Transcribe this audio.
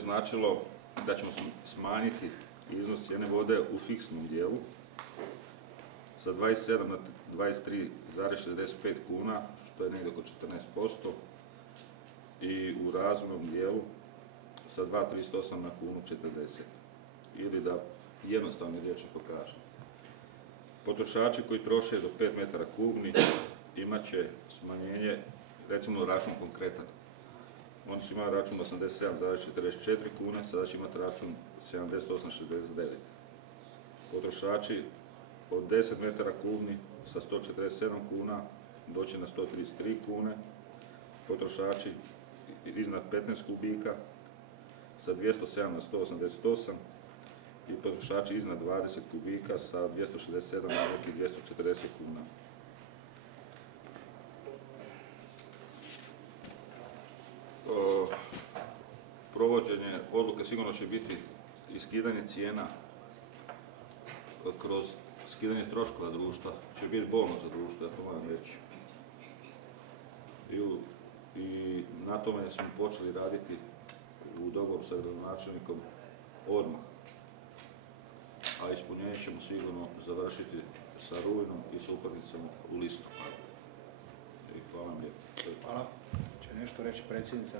bi značilo da ćemo smanjiti iznos cijene vode u fiksnom dijelu sa 27 na 23,65 kuna, što je negdje oko 14%, i u razvojnom dijelu sa 2,38 na kunu 40. Ili da jednostavno riječi pokažem. Potrošači koji troše do 5 metara kubnih imat će smanjenje, recimo račun konkretan. Oni su imali račun 87,44 kune, sada će imati račun 78,69. Potrošači od 10 metara kubnih sa 147 kuna doći na 133 kune. Potrošači iznad 15 kubika sa 207 na 188 i potrošači iznad 20 kubika sa 267 na nekih 240 kuna. Provođenje odluke sigurno će biti iskidanje cijena kroz skidanje troškova društva, će biti bolno za društvo, ja to moram reći. I na tome smo počeli raditi u dogovoru sa gradonačelnikom odmah, a ispunjenje ćemo sigurno završiti sa rujnom i sa uplatnicama u listopadu. Hvala vam lijepo. Hvala. Će nešto reći predsjednica